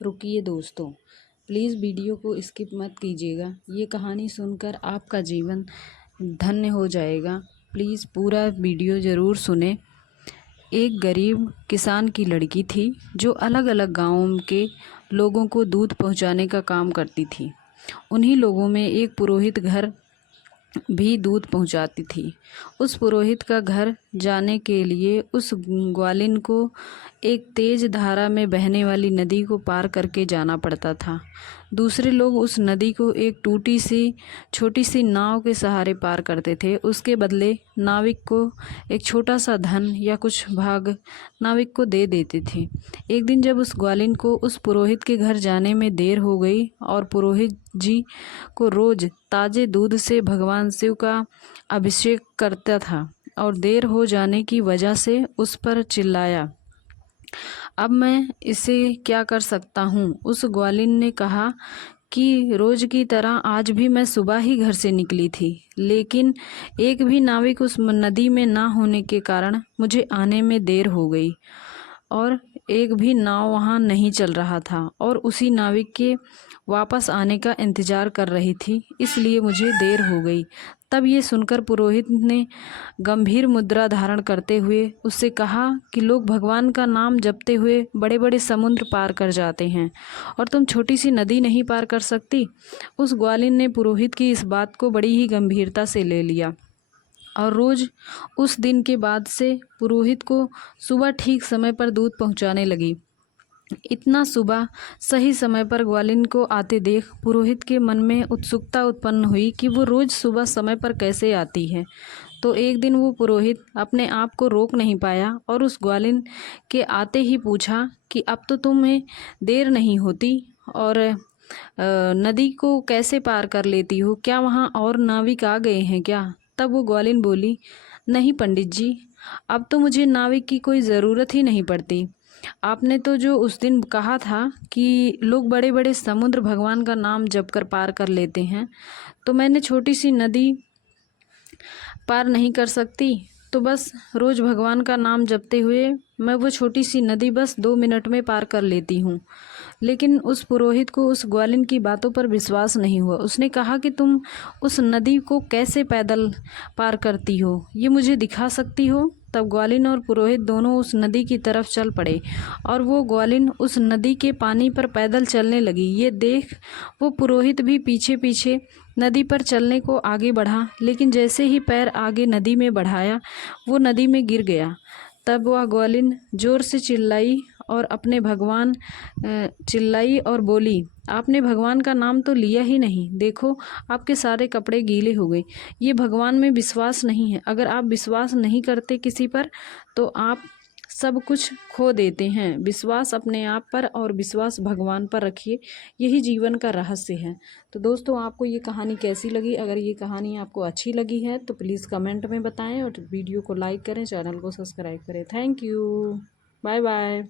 रुकिए दोस्तों, please video को स्किप मत कीजिएगा। ये कहानी सुनकर आपका जीवन धन्य हो जाएगा। प्लीज़ पूरा वीडियो ज़रूर सुने। एक गरीब किसान की लड़की थी जो अलग अलग गाँवों के लोगों को दूध पहुंचाने का काम करती थी। उन्हीं लोगों में एक पुरोहित घर भी दूध पहुंचाती थी। उस पुरोहित का घर जाने के लिए उस ग्वालिन को एक तेज धारा में बहने वाली नदी को पार करके जाना पड़ता था। दूसरे लोग उस नदी को एक टूटी सी छोटी सी नाव के सहारे पार करते थे। उसके बदले नाविक को एक छोटा सा धन या कुछ भाग नाविक को दे देते थे। एक दिन जब उस ग्वालिन को उस पुरोहित के घर जाने में देर हो गई और पुरोहित जी को रोज ताजे दूध से भगवान शिव का अभिषेक करता था और देर हो जाने की वजह से उस पर चिल्लाया, अब मैं इसे क्या कर सकता हूँ। उस ग्वालिन ने कहा कि रोज की तरह आज भी मैं सुबह ही घर से निकली थी, लेकिन एक भी नाविक उस नदी में ना होने के कारण मुझे आने में देर हो गई और एक भी नाव वहाँ नहीं चल रहा था और उसी नाविक के वापस आने का इंतज़ार कर रही थी, इसलिए मुझे देर हो गई। तब ये सुनकर पुरोहित ने गंभीर मुद्रा धारण करते हुए उससे कहा कि लोग भगवान का नाम जपते हुए बड़े बड़े समुद्र पार कर जाते हैं और तुम छोटी सी नदी नहीं पार कर सकती। उस ग्वालिन ने पुरोहित की इस बात को बड़ी ही गंभीरता से ले लिया और रोज उस दिन के बाद से पुरोहित को सुबह ठीक समय पर दूध पहुंचाने लगी। इतना सुबह सही समय पर ग्वालिन को आते देख पुरोहित के मन में उत्सुकता उत्पन्न हुई कि वो रोज सुबह समय पर कैसे आती है। तो एक दिन वो पुरोहित अपने आप को रोक नहीं पाया और उस ग्वालिन के आते ही पूछा कि अब तो तुम्हें देर नहीं होती और नदी को कैसे पार कर लेती हो, क्या वहाँ और नाविक आ गए हैं क्या। तब वो ग्वालिन बोली, नहीं पंडित जी, अब तो मुझे नाविक की कोई ज़रूरत ही नहीं पड़ती। आपने तो जो उस दिन कहा था कि लोग बड़े बड़े समुद्र भगवान का नाम जप कर पार कर लेते हैं, तो मैंने छोटी सी नदी पार नहीं कर सकती, तो बस रोज़ भगवान का नाम जपते हुए मैं वो छोटी सी नदी बस 2 मिनट में पार कर लेती हूँ। लेकिन उस पुरोहित को उस ग्वालिन की बातों पर विश्वास नहीं हुआ। उसने कहा कि तुम उस नदी को कैसे पैदल पार करती हो, ये मुझे दिखा सकती हो। तब ग्वालिन और पुरोहित दोनों उस नदी की तरफ चल पड़े और वो ग्वालिन उस नदी के पानी पर पैदल चलने लगी। ये देख वो पुरोहित भी पीछे पीछे नदी पर चलने को आगे बढ़ा, लेकिन जैसे ही पैर आगे नदी में बढ़ाया वो नदी में गिर गया। तब वह ग्वालिन जोर से चिल्लाई और बोली, आपने भगवान का नाम तो लिया ही नहीं, देखो आपके सारे कपड़े गीले हो गए। ये भगवान में विश्वास नहीं है। अगर आप विश्वास नहीं करते किसी पर तो आप सब कुछ खो देते हैं। विश्वास अपने आप पर और विश्वास भगवान पर रखिए, यही जीवन का रहस्य है। तो दोस्तों, आपको ये कहानी कैसी लगी? अगर ये कहानी आपको अच्छी लगी है तो प्लीज़ कमेंट में बताएं और वीडियो को लाइक करें, चैनल को सब्सक्राइब करें। Thank you, bye bye.